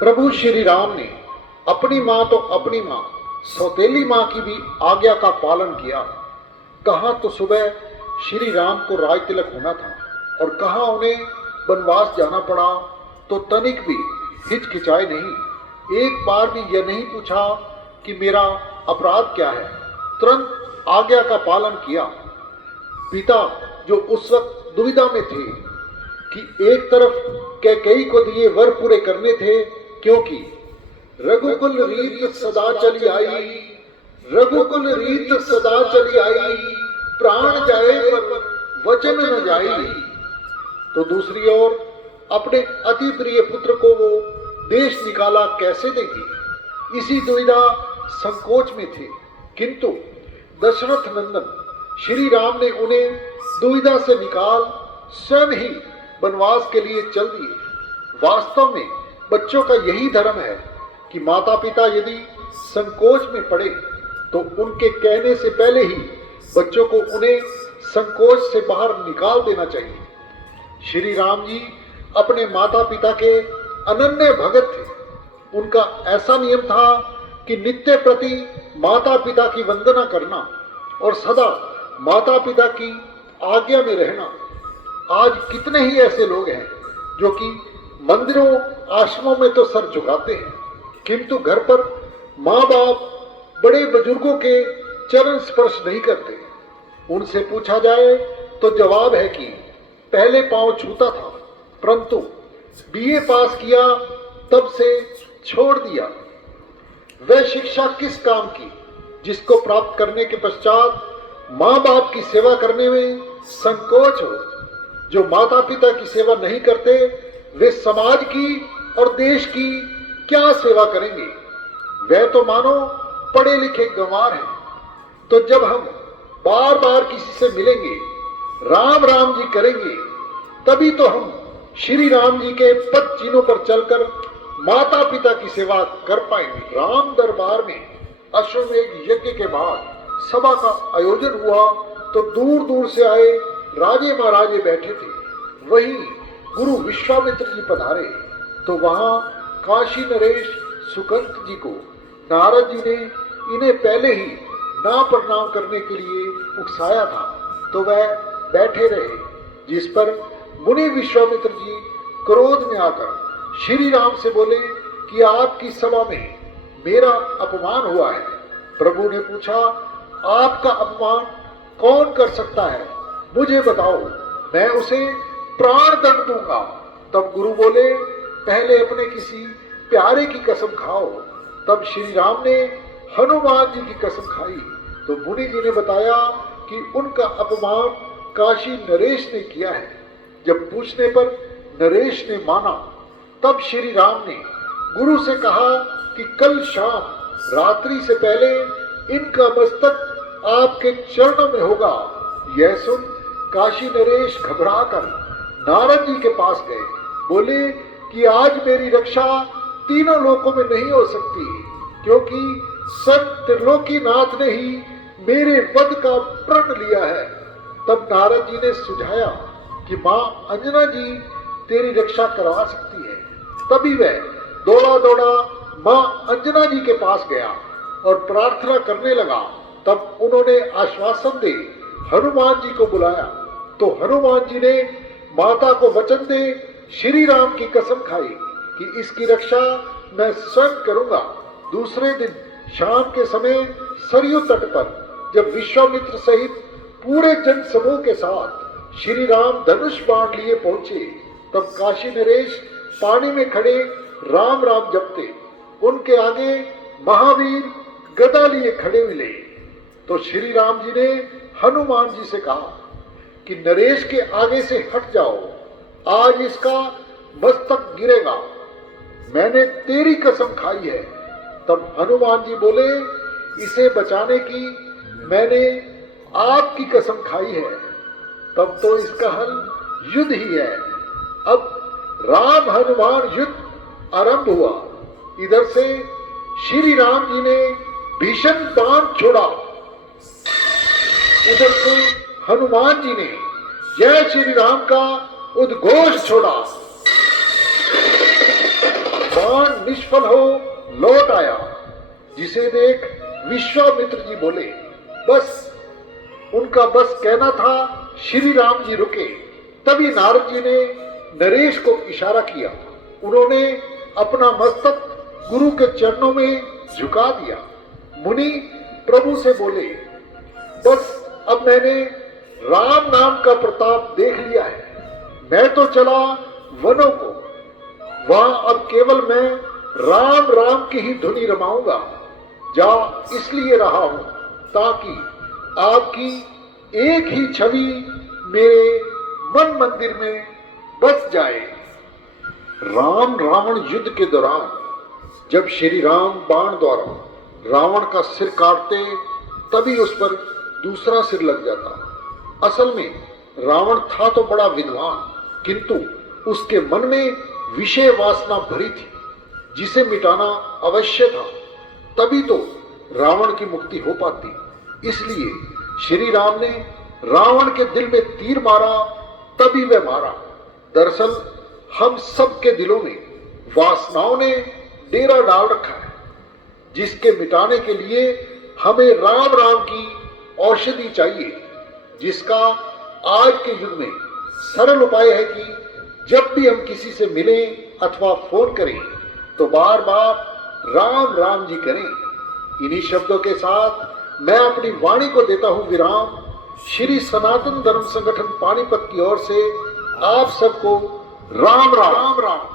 प्रभु श्री राम ने अपनी मां तो अपनी मां, सौतेली मां की भी आज्ञा का पालन किया। कहां तो सुबह श्री राम को राज तिलक होना था और कहां उन्हें वनवास जाना पड़ा, तो तनिक भी हिचकिचाए नहीं। एक बार भी यह नहीं पूछा कि मेरा अपराध क्या है। तुरंत आज्ञा का पालन किया। पिता जो उस वक्त दुविधा में थे कि एक तरफ कैकेयी को दिए वर पूरे करने थे, क्योंकि रघुकुल रीत सदा चली आई, रघुकुल रीत सदा चली आई, प्राण जाए पर वचन न जाई, तो दूसरी ओर अपने अति प्रिय पुत्र को वो देश निकाला कैसे देंगे, इसी दुविधा संकोच में थे। किंतु दशरथ नंदन श्री राम ने उन्हें दुविधा से निकाल स्वयं ही वनवास के लिए चल दिए। वास्तव में बच्चों का यही धर्म है कि माता पिता यदि संकोच में पड़े तो उनके कहने से पहले ही बच्चों को उन्हें संकोच से बाहर निकाल देना चाहिए। श्री राम जी अपने माता पिता के अनन्य भगत थे। उनका ऐसा नियम था कि नित्य प्रति माता पिता की वंदना करना और सदा माता पिता की आज्ञा में रहना। आज कितने ही ऐसे लोग हैं जो कि मंदिरों आश्रमों में तो सर झुकाते हैं, किंतु घर पर माँ बाप बड़े बुजुर्गों के चरण स्पर्श नहीं करते। उनसे पूछा जाए तो जवाब है कि पहले पांव छूता था, परंतु बीए पास किया तब से छोड़ दिया। वह शिक्षा किस काम की जिसको प्राप्त करने के पश्चात माँ बाप की सेवा करने में संकोच हो। जो माता पिता की सेवा नहीं करते वे समाज की और देश की क्या सेवा करेंगे। वह तो मानो पढ़े लिखे गंवार हैं। तो जब हम बार बार किसी से मिलेंगे, राम राम जी करेंगे, तभी तो हम श्री राम जी के पद चिन्हों पर चलकर माता पिता की सेवा कर पाएंगे। राम दरबार में अश्वमेध यज्ञ के बाद सभा का आयोजन हुआ तो दूर दूर से आए राजे महाराजे बैठे थे। वहीं गुरु विश्वामित्र जी पधारे तो वहां काशी नरेश सुकंत जी को नारद जी ने इन्हें पहले ही ना प्रणाम करने के लिए उकसाया था, तो वह बैठे रहे। जिस पर मुनि विश्वामित्र जी क्रोध में आकर श्री राम से बोले कि आपकी सभा में मेरा अपमान हुआ है। प्रभु ने पूछा, आपका अपमान कौन कर सकता है, मुझे बताओ, मैं उसे प्राण दंड दूंगा। तब गुरु बोले, पहले अपने किसी प्यारे की कसम खाओ। तब श्री राम ने हनुमान जी की कसम खाई तो मुनि जी ने बताया कि उनका अपमान काशी नरेश ने किया है। जब पूछने पर नरेश ने माना, तब श्री राम ने गुरु से कहा कि कल शाम रात्रि से पहले इनका मस्तक आपके चरणों में होगा। यह सुन काशी नरेश घबराकर नारद जी के पास गए। बोले कि आज मेरी रक्षा तीनों लोकों में नहीं हो सकती, क्योंकि संत त्रिलोकीनाथ ने ही मेरे वध का प्रण लिया है। तब नारद जी ने सुझाया कि मां अंजना जी तेरी रक्षा करवा सकती है। तभी वह दौड़ा दौड़ा मां अंजना जी के पास गया और प्रार्थना करने लगा। तब उन्होंने आश्वासन दे हनुमान जी को बुलाया तो हनुमान जी ने माता को वचन दे श्री राम की कसम खाई कि इसकी रक्षा मैं स्वयं करूंगा। दूसरे दिन शाम के समय सरयू तट पर जब विश्वामित्र सहित पूरे जन समूह के साथ श्री राम धनुष बाण लिए पहुंचे, तब काशी नरेश पानी में खड़े राम राम जपते। उनके आगे महावीर गदा लिए खड़े मिले तो श्री राम जी ने हनुमान जी से कहा कि नरेश के आगे से हट जाओ, आज इसका मस्तक गिरेगा, मैंने तेरी कसम खाई है। तब हनुमान जी बोले, इसे बचाने की मैंने आपकी कसम खाई है। तब तो इसका हल युद्ध ही है। अब राम हनुमान युद्ध आरंभ हुआ। इधर से श्री राम जी ने भीषण बाण छोड़ा, उधर से हनुमान जी ने जय श्री राम का उद्घोष छोड़ा। बाण निष्फल हो लौट आया, जिसे देख विश्वामित्र जी बोले, बस। उनका बस कहना था श्री राम जी रुके। तभी नारद जी ने नरेश को इशारा किया। उन्होंने अपना मस्तक गुरु के चरणों में झुका दिया। मुनि प्रभु से बोले, बस अब मैंने राम नाम का प्रताप देख लिया है। मैं तो चला वनों को, वहां अब केवल मैं राम राम की ही धुनी रमाऊंगा। जा इसलिए रहा हूं ताकि आपकी एक ही छवि मेरे मन मंदिर में बस जाए। राम रावण युद्ध के दौरान जब श्री राम बाण द्वारा रावण का सिर काटते, तभी उस पर दूसरा सिर लग जाता। असल में रावण था तो बड़ा विद्वान, किंतु उसके मन में विषय वासना भरी थी, जिसे मिटाना अवश्य था। तभी तो रावण की मुक्ति हो पाती। इसलिए श्री राम ने रावण के दिल में तीर मारा, तभी वह मारा। दरअसल हम सब के दिलों में वासनाओं ने डेरा डाल रखा है, जिसके मिटाने के लिए हमें राम राम की औषधि चाहिए, जिसका आज के युग में सरल उपाय है कि जब भी हम किसी से मिलें अथवा फोन करें तो बार बार राम राम जी करें। इन्हीं शब्दों के साथ मैं अपनी वाणी को देता हूं विराम। श्री सनातन धर्म संगठन पानीपत की ओर से आप सबको राम राम।